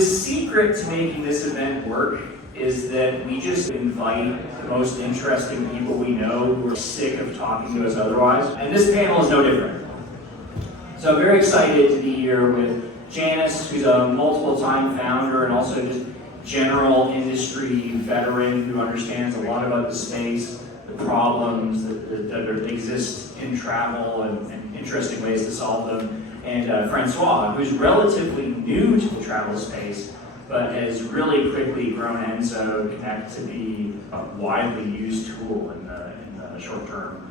The secret to making this event work is that we just invite the most interesting people we know who are sick of talking to us otherwise. And this panel is no different. So I'm very excited to be here with Janice, who's a multiple-time founder and also just general industry veteran who understands a lot about the space, the problems that exist in travel and interesting ways to solve them. And Francois, who's relatively new to the travel space, but has really quickly grown Enzo Connect to be a widely used tool in the short-term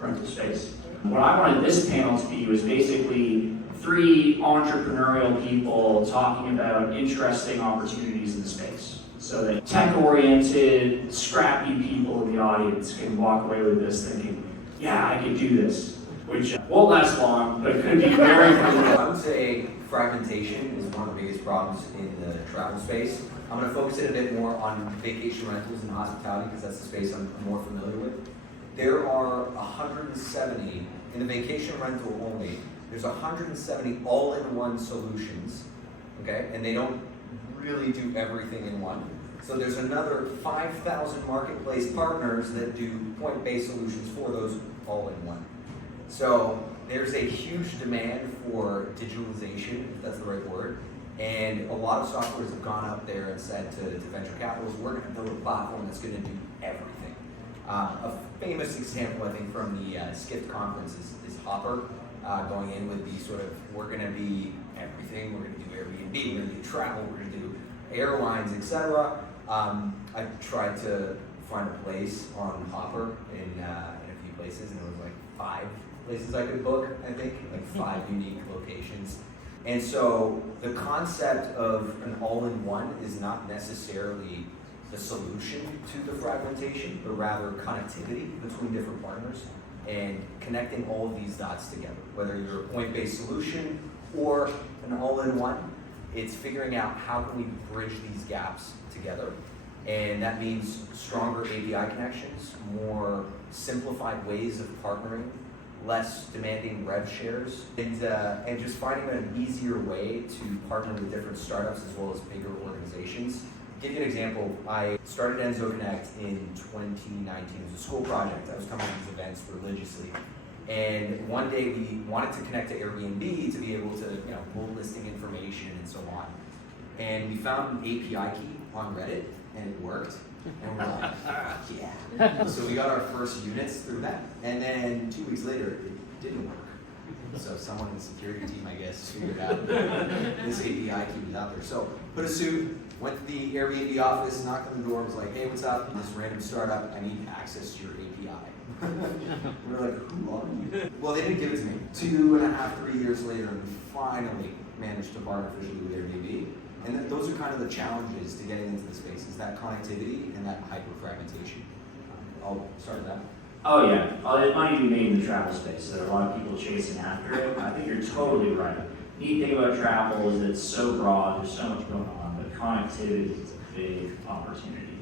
rental space. What I wanted this panel to be was basically three entrepreneurial people talking about interesting opportunities in the space, so that tech-oriented, scrappy people in the audience can walk away with this thinking, yeah, I could do this, which won't last long, but could be very fun. I would say fragmentation is one of the biggest problems in the travel space. I'm going to focus it a bit more on vacation rentals and hospitality because that's the space I'm more familiar with. There are 170, in the vacation rental only, there's 170 all-in-one solutions, okay? And they don't really do everything in one. So there's another 5,000 marketplace partners that do point-based solutions for those all-in-one. So there's a huge demand for digitalization, if that's the right word, and a lot of softwares have gone out there and said to venture capitalists, we're going to build a platform that's going to do everything. A famous example, I think, from the Skift conference is Hopper going in with the sort of, we're going to be everything, we're going to do Airbnb, we're going to do travel, we're going to do airlines, etc. I tried to find a place on Hopper in a few places, and it was like 5 places I could book, I think, like 5 unique locations. And so the concept of an all-in-one is not necessarily the solution to the fragmentation, but rather connectivity between different partners and connecting all of these dots together. Whether you're a point-based solution or an all-in-one, it's figuring out how can we bridge these gaps together. And that means stronger API connections, more simplified ways of partnering, less demanding rev shares, and just finding an easier way to partner with different startups as well as bigger organizations. To give you an example, I started Enzo Connect in 2019. It was a school project. I was coming to these events religiously. And one day we wanted to connect to Airbnb to be able to, pull listing information and so on. And we found an API key on Reddit, and it worked. And we're like, yeah. So we got our first units through that. And then 2 weeks later, it didn't work. So someone in the security team, I guess, figured out this API key was out there. So put a suit, went to the Airbnb office, knocked on the door, was like, hey, what's up? This random startup, I need access to your API. We're like, who are you? Well, they didn't give it to me. 2.5, 3 years later, we finally managed to partner officially with Airbnb. And those are kind of the challenges to getting into the space, is that connectivity and that hyper-fragmentation. I'll start with that. Oh yeah, there's money to be made in the travel space. There are a lot of people chasing after it. I think you're totally right. Neat thing about travel is that it's so broad, there's so much going on, but connectivity is a big opportunity.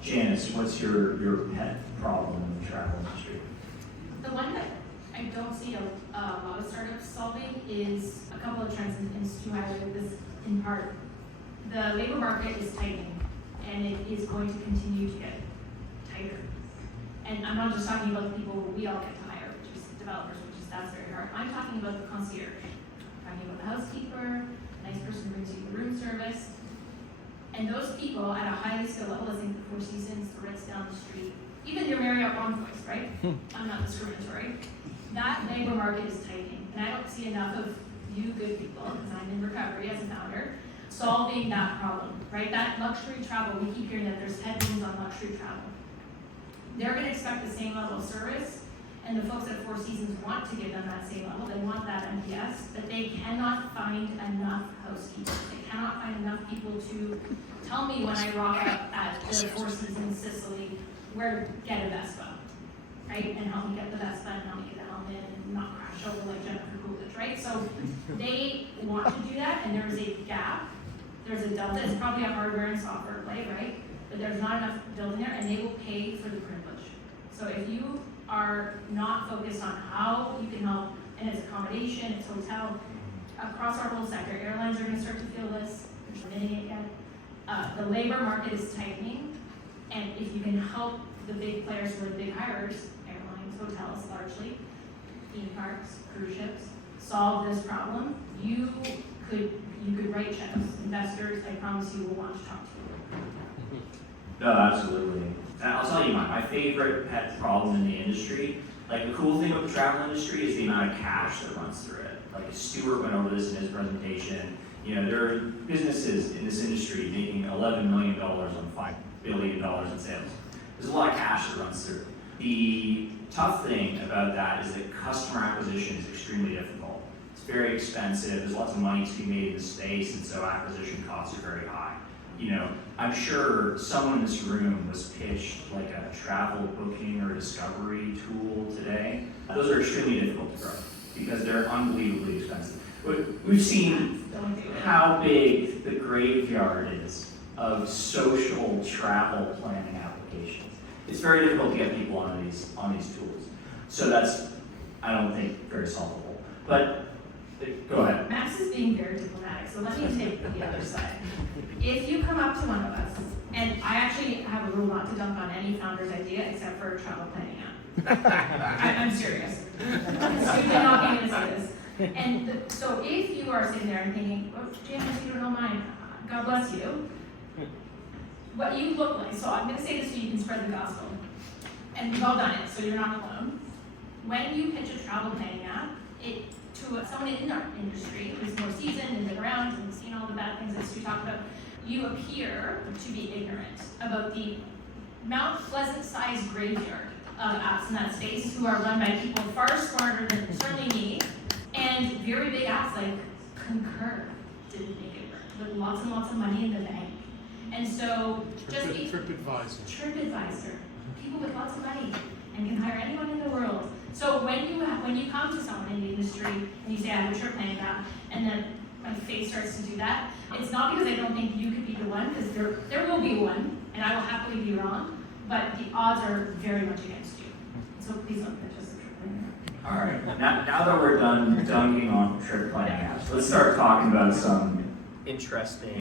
Janice, what's your pet problem in the travel industry? The one that I don't see a lot of startups solving is a couple of trends, and Stu highlighted this in part. The labor market is tightening, and it is going to continue to get tighter. And I'm not just talking about the people we all get to hire, which is developers, that's very hard. I'm talking about the concierge. I'm talking about the housekeeper, a nice person who brings you the room service. And those people at a highly skilled level, I think the Four Seasons, the Ritz down the street, even your Marriott Bonvoys, right? I'm not discriminatory. That labor market is tightening, and I don't see enough of you good people, because I'm in recovery as a founder, solving that problem, right? That luxury travel, we keep hearing that there's headwinds on luxury travel. They're going to expect the same level of service, and the folks at Four Seasons want to give them that same level. They want that NPS, but they cannot find enough housekeepers. They cannot find enough people to tell me when I rock up at the Four Seasons Sicily where to get a Vespa, right? And help me get the Vespa and help me get the helmet and not crash over like Jennifer Coolidge, right? So they want to do that, and there is a gap. There's a delta. It's probably a hardware and software play, right? But there's not enough built in there, and they will pay for the privilege. So if you are not focused on how you can help, and it's accommodation, it's hotel, across our whole sector. Airlines are gonna start to feel this, they're submitting it yet. The labor market is tightening, and if you can help the big players who are the big hirers, airlines, hotels largely, theme parks, cruise ships, solve this problem, you could write checks. Investors, I promise you, will want to talk to you. No, absolutely. And I'll tell you my favorite pet problem in the industry. Like the cool thing about the travel industry is the amount of cash that runs through it. Like Stuart went over this in his presentation. You know, there are businesses in this industry making $11 million on $5 billion in sales. There's a lot of cash that runs through. The tough thing about that is that customer acquisition is extremely difficult. It's very expensive. There's lots of money to be made in the space, and so acquisition costs are very high. You know, I'm sure someone in this room was pitched like a travel booking or discovery tool today. Those are extremely difficult to grow because they're unbelievably expensive. We've seen how big the graveyard is of social travel planning applications. It's very difficult to get people on these tools. So that's, I don't think, very solvable. But go ahead. Max is being very diplomatic, so let me take the other side. If you come up to one of us, and I actually have a rule not to dunk on any founder's idea except for a travel planning app. I'm serious. I'm certainly not going to say this. And so if you are sitting there and thinking, oh, Janice, you don't know mine, God bless you. What you look like, so I'm going to say this so you can spread the gospel. And we've all done it, so you're not alone. When you pitch a travel planning app, to someone in our industry who's more seasoned and been around and seen all the bad things that we talked about, you appear to be ignorant about the Mount Pleasant-sized graveyard of apps in that space who are run by people far smarter than certainly me, and very big apps like Concur didn't make it work, with lots and lots of money in the bank. And so TripAdvisor, people with lots of money and can hire anyone in the world. So when you come to someone in the industry and you say, I have a trip planning app, and then my face starts to do that, it's not because I don't think you could be the one, because there will be one, and I will happily be wrong, but the odds are very much against you. So please don't pitch us a trip planning app. All right, now that we're done dunking on trip planning apps, let's start talking about some interesting